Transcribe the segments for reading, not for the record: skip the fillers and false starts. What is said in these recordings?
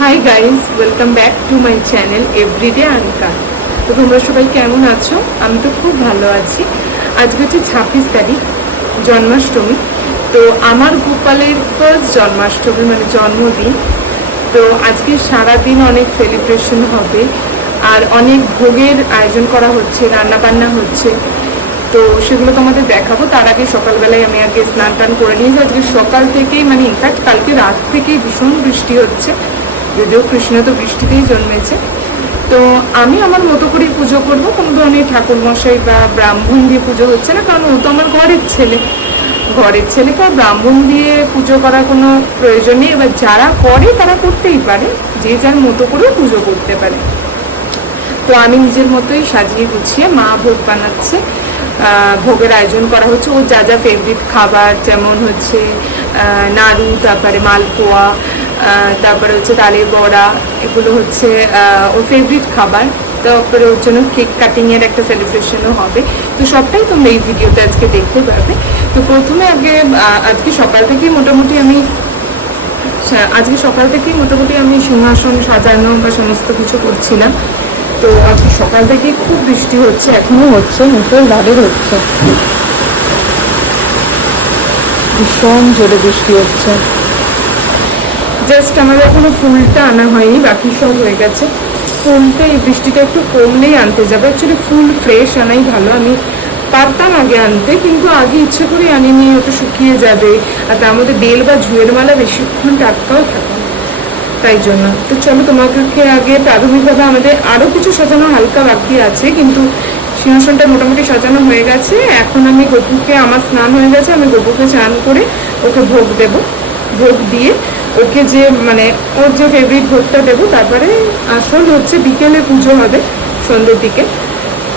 High guys, welcome back to my channel everyday আনকা। তো তোমরা সবাই কেমন আছো? আমি তো খুব ভালো আছি। আজকে হচ্ছে 26 তারিখ, জন্মাষ্টমী। তো আমার গোপালের ফার্স্ট জন্মাষ্টমী, মানে জন্মদিন। তো আজকে সারাদিন অনেক সেলিব্রেশন হবে আর অনেক ভোগের আয়োজন করা হচ্ছে, রান্নাবান্না হচ্ছে। তো সেগুলো তোমাদের দেখাবো। তার আগে সকালবেলায় আমি আগে স্নান টান করে নিয়েছি। আজকে সকাল থেকেই, মানে ইনফ্যাক্ট কালকে রাত থেকেই ভীষণ বৃষ্টি হচ্ছে, যদিও কৃষ্ণ তো বৃষ্টিতেই জন্মেছে। তো আমি আমার মতো করেই পুজো করবো, কোনো ধরনের ঠাকুরমশাই বা ব্রাহ্মণ দিয়ে পুজো হচ্ছে না, কারণ ও তো আমার ঘরের ছেলেকে আর ব্রাহ্মণ দিয়ে পুজো করার কোনো প্রয়োজন নেই। এবার যারা করে তারা করতেই পারে, যে যার মতো করেও পুজো করতে পারে। তো আমি নিজের মতোই সাজিয়ে গুছিয়ে, মা ভোগ বানাচ্ছে, ভোগের আয়োজন করা হচ্ছে। ওর যা যা ফেভারিট খাবার, যেমন হচ্ছে নাড়ু, তারপরে মালপোয়া, তারপরে হচ্ছে তালের বড়া, এগুলো হচ্ছে ওর ফেভারিট খাবার। তারপরে ওর জন্য কেক কাটিংয়ের একটা সেলিব্রেশনও হবে। তো সবটাই তোমরা এই ভিডিওতে আজকে দেখতে পাবে। তো প্রথমে আজকে সকাল থেকেই মোটামুটি আমি সিংহাসন সাজানো বা সমস্ত কিছু করছিলাম। তো আজকে সকাল থেকেই খুব বৃষ্টি হচ্ছে, এখনো হচ্ছে, মুষলধারে হচ্ছে, ভীষণ জোরে বৃষ্টি হচ্ছে। জাস্ট আমাদের এখনো ফুলটা আনা হয়নি, বাকি সব হয়ে গেছে। ফুলটা এই বৃষ্টিটা একটু কমলেই আনতে যাবে। অ্যাকচুয়ালি ফুল ফ্রেশ আনাই ভালো। আমি পারতাম আগে আনতে, কিন্তু আগে ইচ্ছে করে আনিনি, ওটা শুকিয়ে যাবে। আর তার মধ্যে বেল বা ঝুয়ের মালা বেশিক্ষণ টাটকাও থাকে, তাই জন্য। তো চলো, তোমাকে আগে প্রাথমিকভাবে আমাদের আরও কিছু সাজানো হালকা বাকি আছে, কিন্তু সিংহাসনটা মোটামুটি সাজানো হয়ে গেছে। এখন আমি আমার স্নান হয়ে গেছে, আমি গপুকে স্নান করে ওকে ভোগ দেব। ভোগ দিয়ে ওকে ওর যে ফেভারিট ভোগটা দেবো। তারপরে আসল হচ্ছে বিকেলে পুজো হবে, সন্ধ্যের দিকে।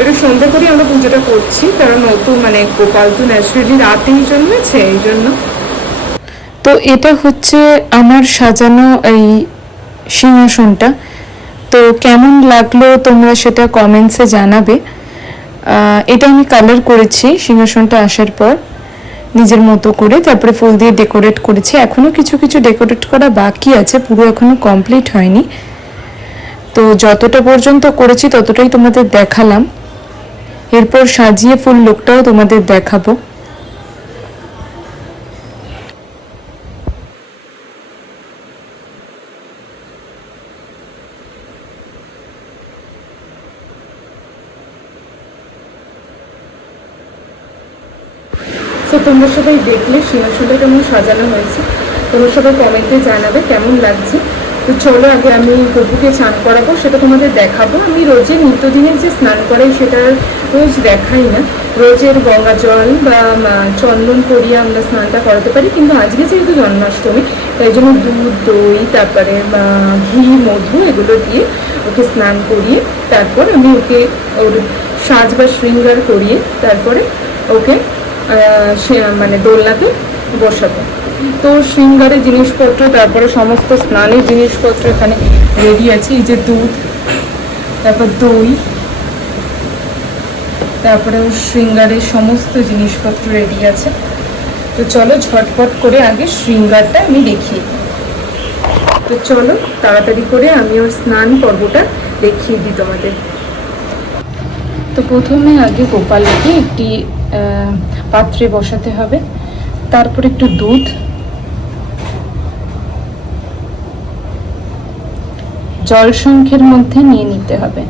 একটু সন্ধ্যে করেই আমরা পুজোটা করছি, কারণ ও তো গোপাল তো ন্যাচারালি রাতেই জন্মেছে, এই জন্য। তো এটা হচ্ছে আমার সাজানো এই সিংহাসনটা। তো কেমন লাগলো তোমরা সেটা কমেন্টসে জানাবে। এটা আমি কালার করেছি সিংহাসনটা আসার পর নিজের মতো করে, তারপরে ফুল দিয়ে ডেকোরেট করেছি। এখনও কিছু কিছু ডেকোরেট করা বাকি আছে, পুরো এখনো কমপ্লিট হয়নি। তো যতটা পর্যন্ত করেছি ততটাই তোমাদের দেখালাম। এরপর সাজিয়ে ফুল লুকটাও তোমাদের দেখাবো। তো তোমরা সবাই দেখলে সিংহাসনটা কেমন সাজানো হয়েছে, তোমরা সবাই কমেন্টে জানাবে কেমন লাগছে। তো চলো, আগে আমি গপুকে স্নান করাবো, সেটা তোমাদের দেখাবো। আমি রোজের নিত্যদিনের যে স্নান করাই সেটা রোজ দেখাই না। রোজের গঙ্গা জল বা চন্দন করিয়ে আমরা স্নানটা করাতে পারি, কিন্তু আজকে যেহেতু জন্মাষ্টমী, তাই জন্য দুধ, দই, তারপরে ঘি, মধু এগুলো দিয়ে ওকে স্নান করিয়ে তারপর আমি ওকে ওর সাজ বা শৃঙ্গার করিয়ে তারপরে ওকে দোলনাতে বসাবো। তো শৃঙ্গারের জিনিসপত্র, তারপরে সমস্ত স্নানের জিনিসপত্র এখানে রেডি আছে। এই যে দুধ, তারপর দই, তারপরে শৃঙ্গারের সমস্ত জিনিসপত্র রেডি আছে। তো চলো ঝটপট করে আগে শৃঙ্গারটা আমি দেখিয়ে দিই। তো চলো তাড়াতাড়ি করে আমি ওর স্নান পর্বটা দেখিয়ে দিই তোমাদের। তো প্রথমে আগে গোপালকে একটি পাত্রে বসাতে হবে, তারপর একটু দুধ, জল শঙ্খের মধ্যে নিয়ে নিতে হবে।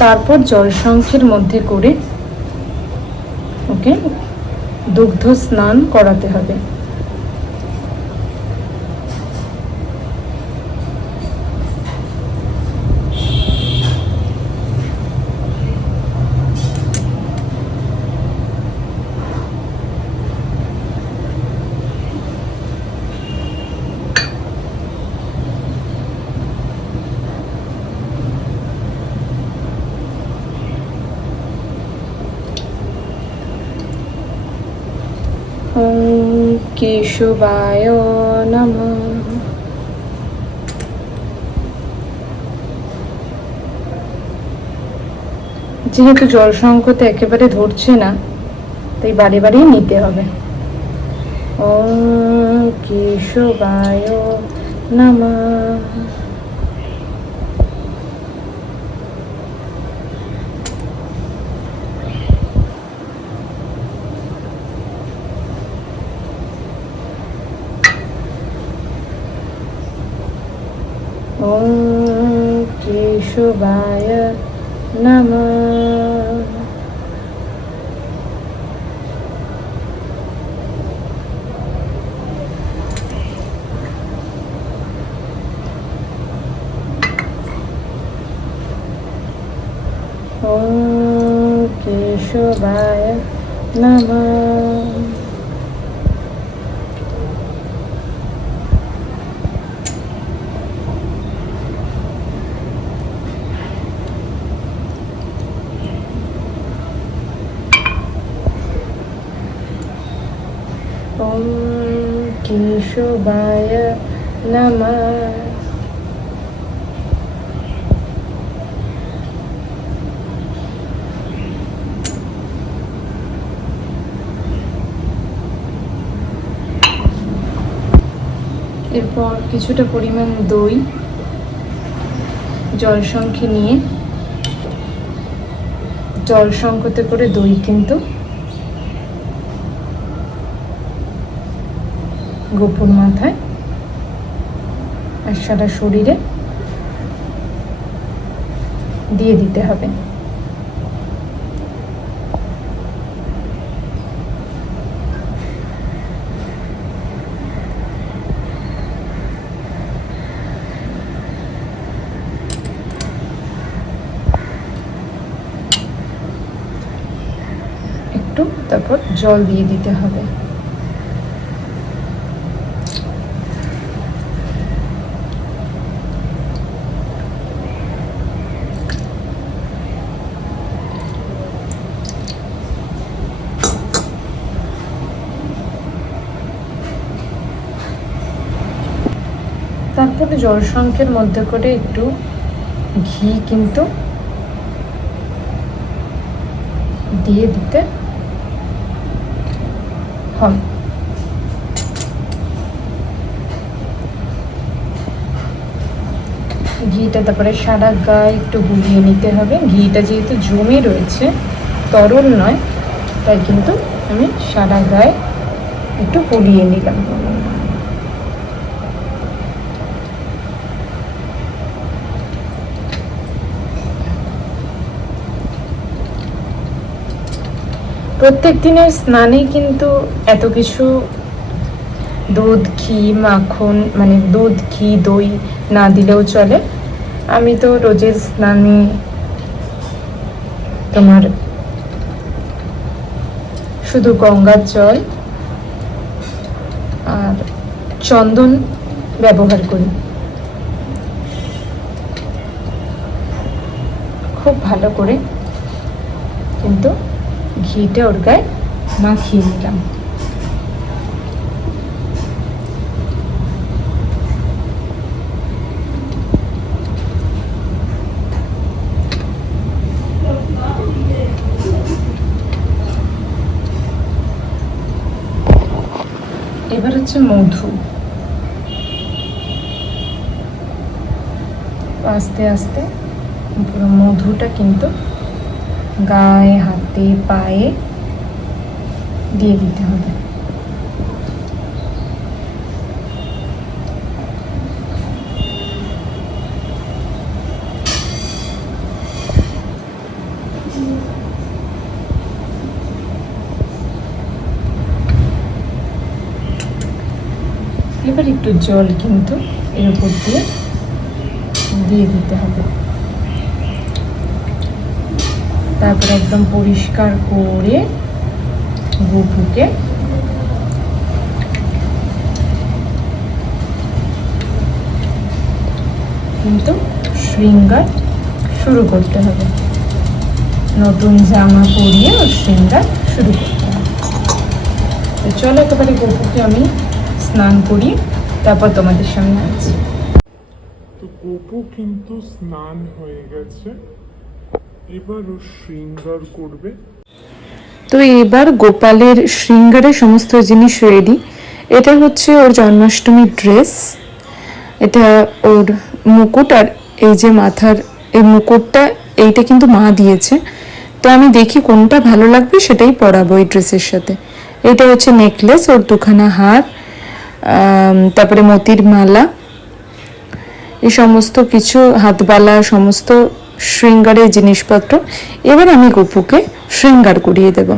তারপর জল শঙ্খের মধ্যে করে ওকে দুগ্ধ স্নান করাতে হবে। কেশবায় নমঃ। যেহেতু জল সংকটে একেবারে ধরছে না, তাই বারে বারেই নিতে হবে। ওম কেশবায় নমঃ। ওম কেশবায় নমঃ। ওম কেশবায় নমঃ। ওম কেশবায় নমঃ। এরপর কিছুটা পরিমাণ দই জল সংখ্যে নিয়ে, জল সংকোতে করে দই কিন্তু গোপুর মাথায় আর সারা শরীরে দিয়ে দিতে হবে। একটু তারপর জল দিয়ে দিতে হবে। তারপরে জল সংখ্যের মধ্যে করে একটু ঘি কিন্তু দিয়ে দিতে হবে। ঘিটা তারপরে সারা গায়ে একটু বুলিয়ে নিতে হবে। ঘিটা যেহেতু জমে রয়েছে, তরল নয়, তাই কিন্তু আমি সারা গায়ে একটু বুলিয়ে নিলাম। প্রত্যেক দিনের স্নানে কিন্তু এত কিছু দুধ, ঘি, মাখন, মানে দুধ, ঘি, দই না দিলেও চলে। আমি তো রোজের স্নানে তোমার শুধু গঙ্গার জল আর চন্দন ব্যবহার করি। খুব ভালো করে কিন্তু ঘিটা ওর গায়ে মাখিয়ে নিলাম। এবার হচ্ছে মধু। আস্তে আস্তে পুরো মধুটা কিন্তু গায়ে, হাতে, পায়ে দিয়ে দিতে হবে। এবার একটু জল কিন্তু এর উপর দিয়ে দিয়ে দিতে হবে। তারপর একদম পরিষ্কার করে গোপুকে কিন্তু শৃঙ্গার শুরু করতে হবে। নতুন জামা পরিয়ে ওর শৃঙ্গার শুরু করতে হবে। তো চলো একেবারে গোপুকে আমি স্নান করি, তারপর তোমাদের সামনে আছি। তো গোপু কিন্তু স্নান হয়ে গেছে, এবার ও শৃঙ্গার করবে। তো এবার গোপালের শৃঙ্গারের সমস্ত জিনিস রেডি। এটা হচ্ছে ওর জন্মাষ্টমীর ড্রেস, এটা ওর মুকুট, আর এই যে মাথার এই মুকুটটা, এইটা কিন্তু মা দিয়েছে। তো আমি দেখি কোনটা ভালো লাগবে সেটাই পরাবো এই ড্রেসের সাথে। এটা হচ্ছে নেকলেস, ওর দুখানা হার, তারপরে মতির মালা, এই সমস্ত কিছু, হাতবালা, সমস্ত শৃঙ্গারের জিনিসপত্র। এবার আমি গপুকে শৃঙ্গার করিয়ে দেব।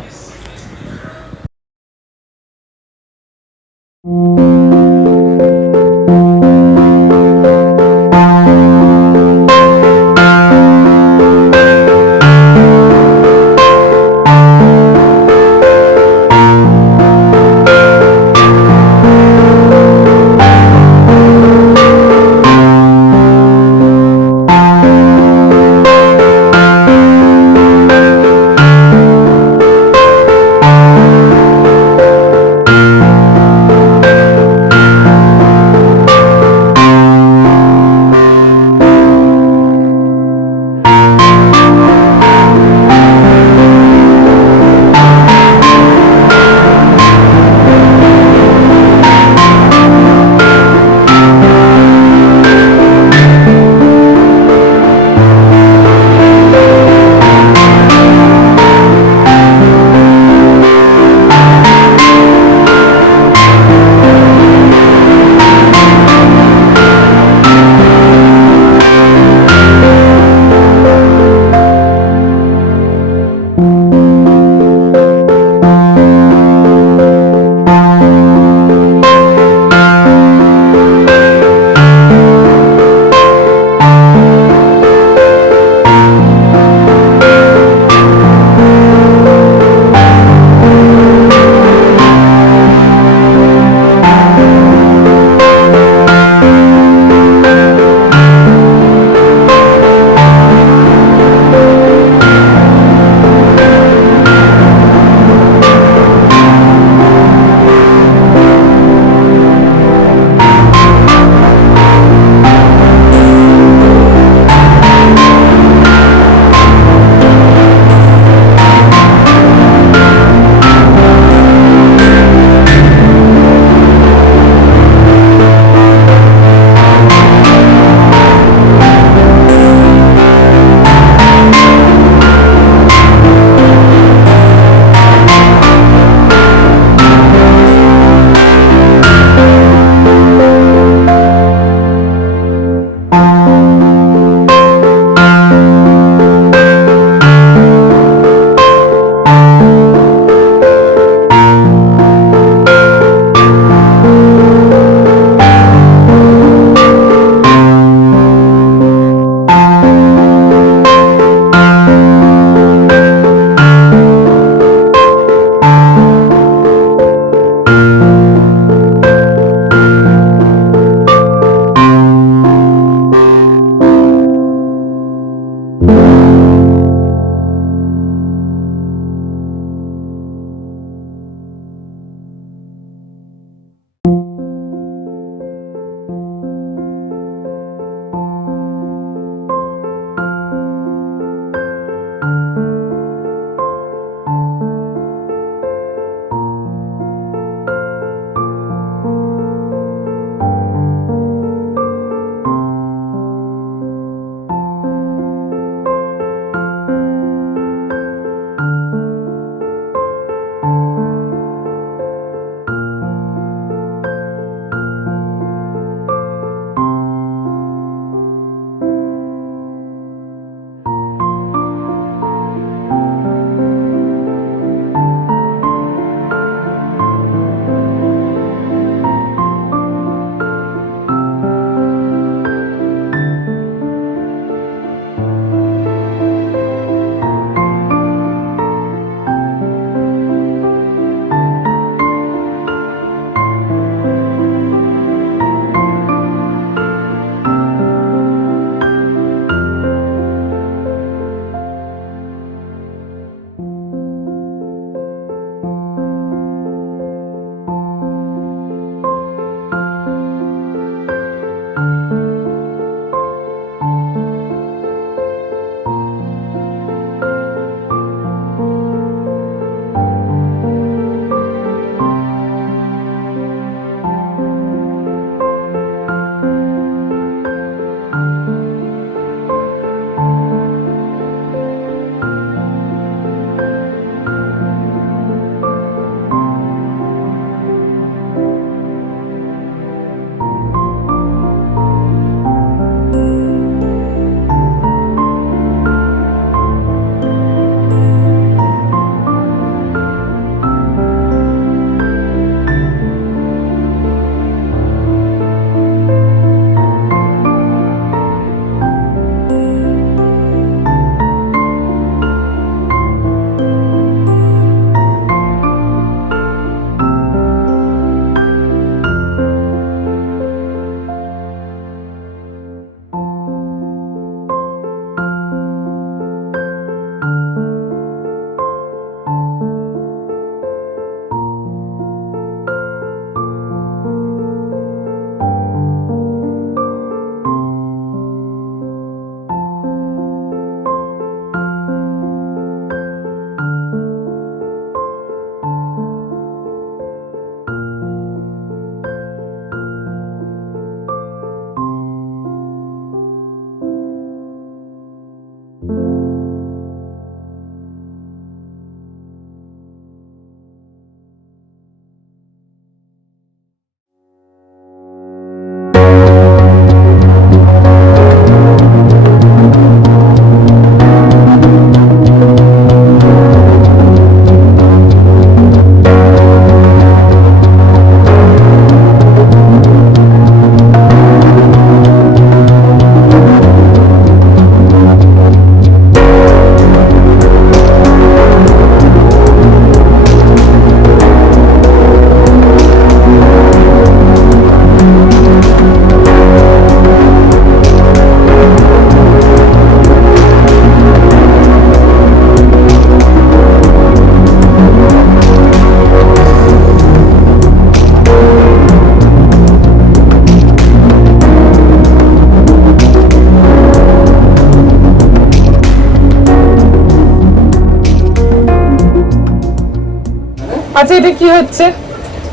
আচ্ছা এটা কি হচ্ছে?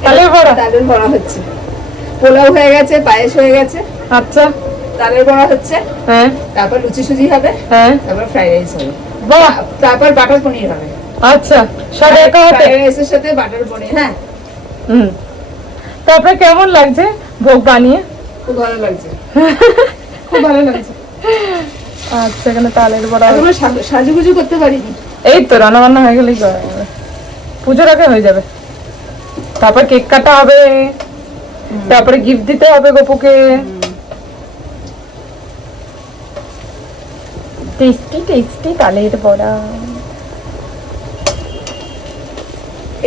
তালের বড়া? তালের বড়া হচ্ছে। পোলাও হয়ে গেছে, পায়েস হয়ে গেছে, আচ্ছা তালের বড়া হচ্ছে, হ্যাঁ তারপর লুচি সুজি হবে, হ্যাঁ, তারপর ফ্রাইড রাইস হবে, বাহ তারপর বাটার পনির হবে। আচ্ছা সব একা হাতে? ফ্রাইড রাইসের সাথে বাটার পনির। হ্যাঁ, তো আপনার কেমন লাগছে ভোগ বানিয়ে? খুব ভালো লাগছে, খুব ভালো লাগছে। আচ্ছা এখানে তালের বড়া এখনো সাজুগুজু করতে পারিনি। এই তো রান্না বান্না হয়ে গেলেই করা যাবে, পুজোর আগে হয়ে যাবে। তারপর কেক কাটা হবে, তারপরে গিফট দিতে হবে গপুকে। টেস্টি টেস্টি তালের বড়া।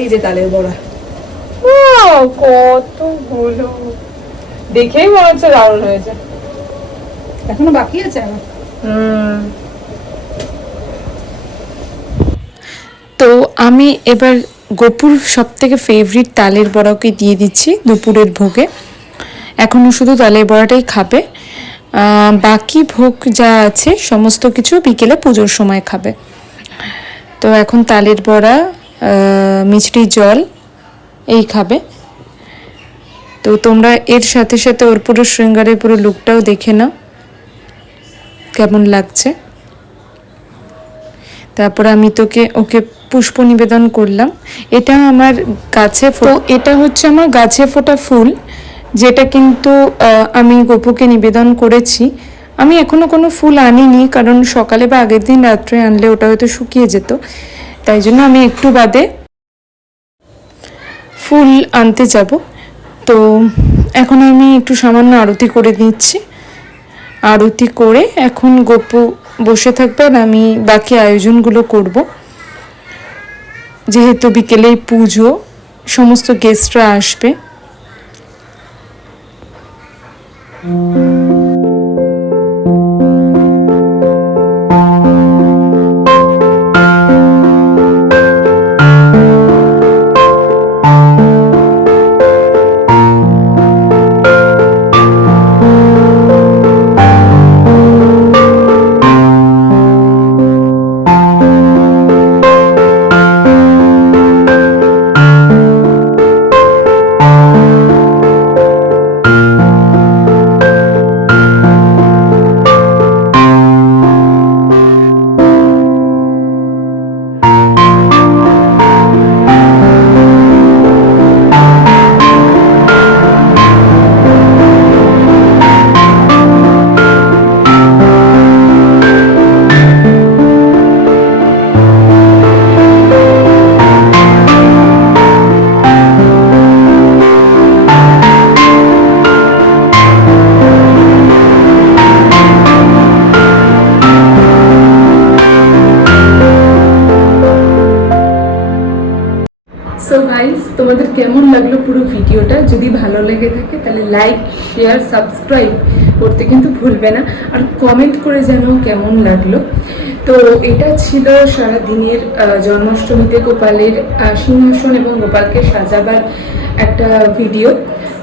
এই যে তালের বড়া। Wow, কতগুলো! দেখেই মনে হচ্ছে দারুণ হয়েছে। এখনো বাকি আছে আমার। তো আমি এবার গোপুর সব থেকে ফেভারিট তালের বড়াকে দিয়ে দিচ্ছি দুপুরের ভোগে। এখনও শুধু তালের বড়াটাই খাবে, বাকি ভোগ যা আছে সমস্ত কিছু বিকেলে পুজোর সময় খাবে। তো এখন তালের বড়া, মিষ্টি জল এই খাবে। তো তোমরা এর সাথে সাথে ওর পুরো শৃঙ্গারের পুরো লুকটাও দেখে নাও কেমন লাগছে। তারপর আমি ওকে পুষ্প নিবেদন করলাম। এটা আমার গাছে এটা হচ্ছে আমার গাছে ফোটা ফুল, যেটা কিন্তু আমি গপুকে নিবেদন করেছি। আমি এখনো কোনো ফুল আনিনি, কারণ সকালে বা আগের দিন রাত্রে আনলে ওটা হয়তো শুকিয়ে যেত, তাই জন্য আমি একটু বাদে ফুল আনতে যাব। তো এখন আমি একটু সামান্য আরতি করে নিচ্ছি। আরতি করে এখন গপু বসে থাকবে আর আমি বাকি আয়োজনগুলো করব। যেহেতু বিকেলেই পুজো, সমস্ত গেস্টরা আসবে। সো গাইস, তোমাদের কেমন লাগলো পুরো ভিডিওটা? যদি ভালো লেগে থাকে তাহলে লাইক, শেয়ার, সাবস্ক্রাইব করতে কিন্তু ভুলবে না, আর কমেন্ট করে জানাও কেমন লাগলো। তো এটা ছিল সারাদিনের জন্মাষ্টমীতে গোপালের সিংহাসন এবং গোপালকে সাজাবার একটা ভিডিও।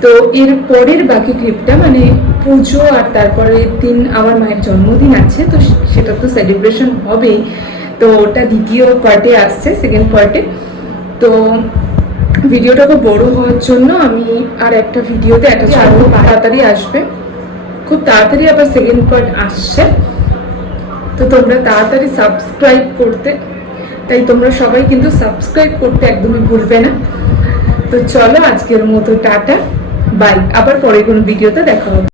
তো এর পরের বাকি ক্লিপটা মানে পুজো আর তারপরের দিন আমার মায়ের জন্মদিন আছে, তো সেটা তো সেলিব্রেশন হবেই। তো ওটা দ্বিতীয় পার্টে আসছে, সেকেন্ড পার্টে। তো ভিডিওটা খুব বড় হওয়ার জন্য আমি আর একটা ভিডিওতে একটা খুব তাড়াতাড়ি আসবে, খুব তাড়াতাড়ি আবার সেকেন্ড পার্ট আসছে। তো তোমরা তাড়াতাড়ি সাবস্ক্রাইব করতে, তাই তোমরা সবাই কিন্তু সাবস্ক্রাইব করতে একদমই ভুলবে না। তো চলো আজকের মতো টাটা, বাই, আবার পরে কোনো ভিডিওতে দেখা হবে।